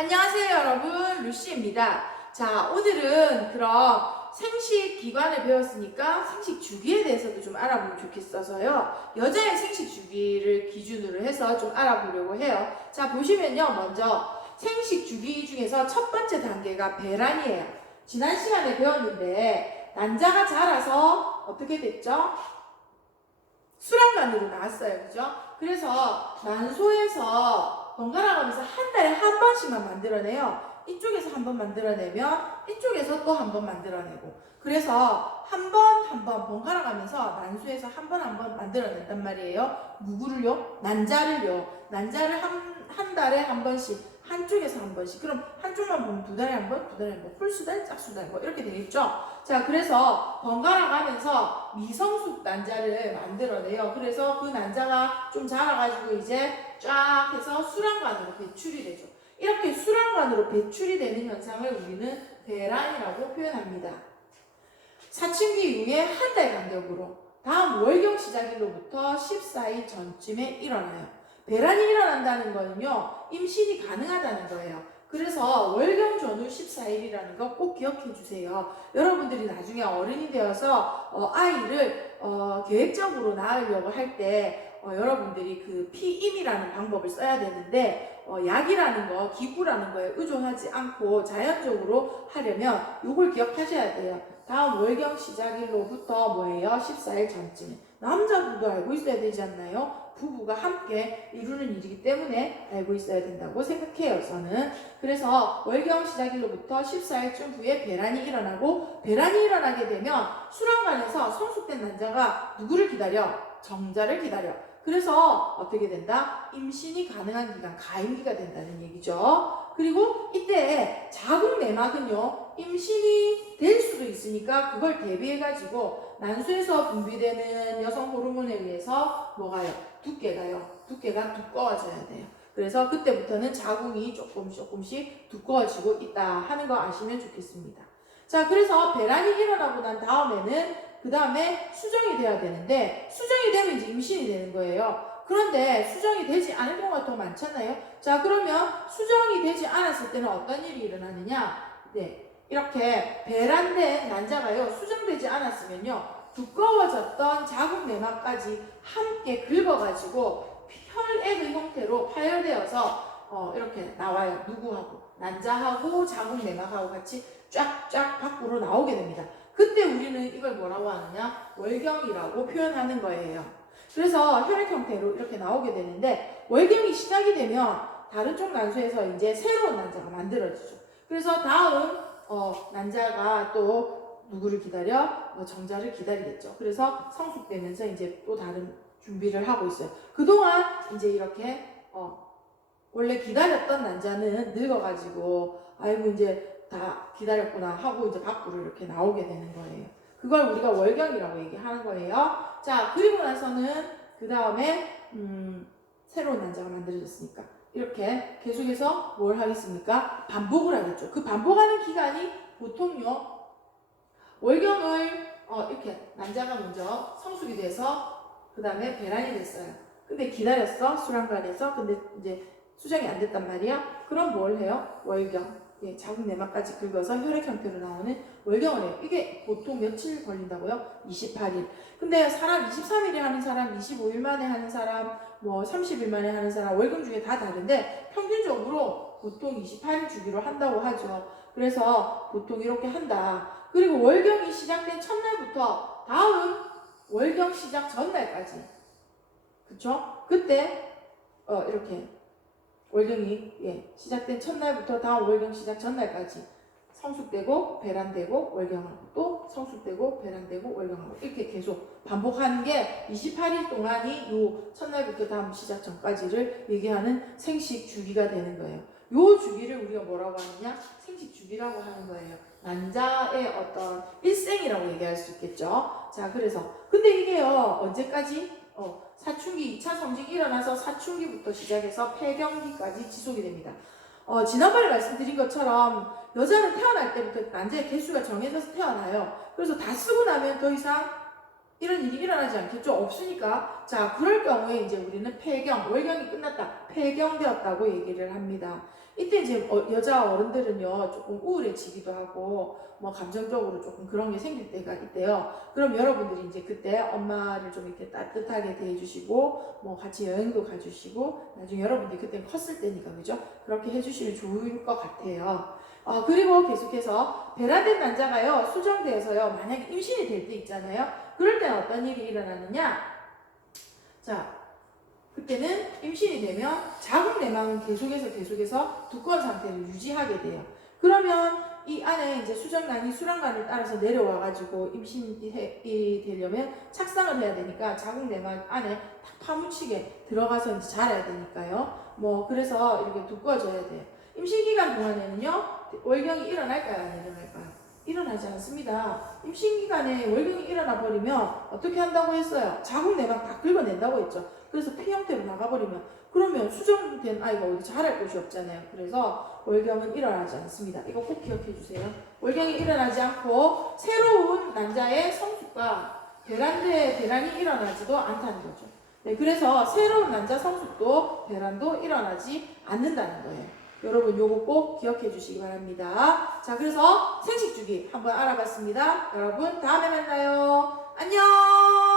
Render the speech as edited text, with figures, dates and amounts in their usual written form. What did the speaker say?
안녕하세요 여러분, 루시입니다. 자, 오늘은 그럼 생식 기관을 배웠으니까 생식 주기에 대해서도 좀 알아보면 좋겠어서요. 여자의 생식 주기를 기준으로 해서 좀 알아보려고 해요. 자, 보시면요. 먼저 생식 주기 중에서 첫 번째 단계가 배란이에요. 지난 시간에 배웠는데 난자가 자라서 어떻게 됐죠? 수란관으로 나왔어요. 그죠? 그래서 난소에서 번갈아 가면서 한 달에 한 번씩만 만들어내요. 이쪽에서 한 번 만들어내면 이쪽에서 또 한 번 만들어내고, 그래서 한 번 한 번 번갈아 가면서 난소에서 한 번 한 번 만들어낸단 말이에요. 누구를요? 난자를요. 난자를 한 달에 한 번씩, 한쪽에서 한 번씩. 그럼 한쪽만 보면 두 달에 한 번, 두 달에 한 번, 홀수달, 짝수달 뭐 이렇게 되겠죠. 자, 그래서 번갈아 가면서 미성숙 난자를 만들어내요. 그래서 그 난자가 좀 자라가지고 이제 쫙 해서 수란관으로 배출이 되죠. 이렇게 수란관으로 배출이 되는 현상을 우리는 배란이라고 표현합니다. 사춘기 이후에 한 달 간격으로 다음 월경 시작일로부터 14일 전쯤에 일어나요. 배란이 일어난다는 거는요, 임신이 가능하다는 거예요. 그래서 월경 전후 14일이라는 거 꼭 기억해 주세요. 여러분들이 나중에 어른이 되어서 아이를 계획적으로 낳으려고 할 때 여러분들이 그 피임이라는 방법을 써야 되는데 약이라는 거, 기구라는 거에 의존하지 않고 자연적으로 하려면 이걸 기억하셔야 돼요. 다음 월경 시작일로부터 뭐예요? 14일 전쯤에. 남자분도 알고 있어야 되지 않나요? 부부가 함께 이루는 일이기 때문에 알고 있어야 된다고 생각해요, 저는. 그래서 월경 시작일로부터 14일쯤 후에 배란이 일어나고, 배란이 일어나게 되면 수란관에서 성숙된 난자가 누구를 기다려? 정자를 기다려. 그래서 어떻게 된다? 임신이 가능한 기간, 가임기가 된다는 얘기죠. 그리고 이때 자궁 내막은요, 임신이 될 수도 있으니까 그걸 대비해가지고 난소에서 분비되는 여성 호르몬에 의해서 뭐가요? 두께가 두꺼워져야 돼요. 그래서 그때부터는 자궁이 조금씩 두꺼워지고 있다 하는 거 아시면 좋겠습니다. 자, 그래서 배란이 일어나고 난 다음에는 그 다음에 수정이 돼야 되는데, 수정이 되면 이제 임신이 되는 거예요. 그런데 수정이 되지 않을 경우가 더 많잖아요. 자, 그러면 수정이 되지 않았을 때는 어떤 일이 일어나느냐? 네, 이렇게 배란된 난자가요, 수정되지 않았으면요, 두꺼워졌던 자궁 내막까지 함께 긁어가지고 혈액의 형태로 파열되어서 이렇게 나와요. 누구하고? 난자하고 자궁 내막하고 같이 쫙쫙 밖으로 나오게 됩니다. 그때 우리는 이걸 뭐라고 하느냐? 월경이라고 표현하는 거예요. 그래서 혈액 형태로 이렇게 나오게 되는데, 월경이 시작이 되면 다른 쪽 난소에서 이제 새로운 난자가 만들어지죠. 그래서 다음 난자가 또 누구를 기다려? 정자를 기다리겠죠. 그래서 성숙되면서 이제 또 다른 준비를 하고 있어요. 그동안 이제 이렇게 원래 기다렸던 난자는 늙어가지고 아이고 이제 다 기다렸구나 하고 이제 밖으로 이렇게 나오게 되는 거예요. 그걸 우리가 월경이라고 얘기하는 거예요. 자, 그리고 나서는 그 다음에 새로운 난자가 만들어졌으니까 이렇게 계속해서 뭘 하겠습니까? 반복을 하겠죠. 그 반복하는 기간이 보통요, 월경을 이렇게 난자가 먼저 성숙이 돼서 그 다음에 배란이 됐어요. 근데 기다렸어, 수란관에서. 근데 이제 수정이 안 됐단 말이야. 그럼 뭘 해요? 월경. 예, 자궁 내막까지 긁어서 혈액 형태로 나오는 월경을 해요. 이게 보통 며칠 걸린다고요? 28일. 근데 사람 23일에 하는 사람, 25일 만에 하는 사람, 뭐 30일 만에 하는 사람, 월경 중에 다 다른데 평균적으로 보통 28일 주기로 한다고 하죠. 그래서 보통 이렇게 한다. 그리고 월경이 시작된 첫날부터 다음 월경 시작 전날까지, 그쵸? 그때 이렇게 월경이 시작된 첫날부터 다음 월경 시작 전날까지 성숙되고 배란되고 월경하고, 또 성숙되고 배란되고 월경하고, 이렇게 계속 반복하는 게 28일 동안이 요 첫날부터 다음 시작 전까지를 얘기하는 생식 주기가 되는 거예요. 요 주기를 우리가 뭐라고 하느냐? 생식 주기라고 하는 거예요. 난자의 어떤 일생이라고 얘기할 수 있겠죠. 자, 그래서 근데 이게요, 언제까지? 사춘기 2차 성징이 일어나서 사춘기부터 시작해서 폐경기까지 지속이 됩니다. 지난번에 말씀드린 것처럼 여자는 태어날 때부터 난자의 개수가 정해져서 태어나요. 그래서 다 쓰고 나면 더 이상 이런 일이 일어나지 않겠죠? 없으니까. 자, 그럴 경우에 이제 우리는 폐경, 월경이 끝났다, 폐경되었다고 얘기를 합니다. 이때 이제 여자 어른들은요 조금 우울해지기도 하고 뭐 감정적으로 조금 그런 게 생길 때가 있대요. 그럼 여러분들이 이제 그때 엄마를 좀 이렇게 따뜻하게 대해주시고 뭐 같이 여행도 가주시고 나중에 여러분들이 그때 컸을 때니까 그죠? 그렇게 해주시면 좋을 것 같아요. 그리고 계속해서 배란된 난자가요 수정대에서요 만약에 임신이 될 때 있잖아요. 그럴 때는 어떤 일이 일어나느냐? 자, 그때는 임신이 되면 자궁 내막은 계속해서 두꺼운 상태를 유지하게 돼요. 그러면 이 안에 이제 수정란이 수란관을 따라서 내려와가지고 임신이 되려면 착상을 해야 되니까 자궁 내막 안에 탁 파묻히게 들어가서 이제 자라야 되니까요. 뭐 그래서 이렇게 두꺼워져야 돼요. 임신 기간 동안에는요 월경이 일어날까요, 안 일어날까요? 일어나지 않습니다. 임신 기간에 월경이 일어나 버리면 어떻게 한다고 했어요? 자궁 내막 다 긁어낸다고 했죠. 그래서 피 형태로 나가버리면 그러면 수정된 아이가 어디 자랄 곳이 없잖아요. 그래서 월경은 일어나지 않습니다. 이거 꼭 기억해 주세요. 월경이 일어나지 않고 새로운 난자의 성숙과 배란이 일어나지도 않다는 거죠. 네, 그래서 새로운 난자 성숙도 배란도 일어나지 않는다는 거예요. 여러분 요거 꼭 기억해 주시기 바랍니다. 자, 그래서 생식주기 한번 알아봤습니다. 여러분 다음에 만나요. 안녕.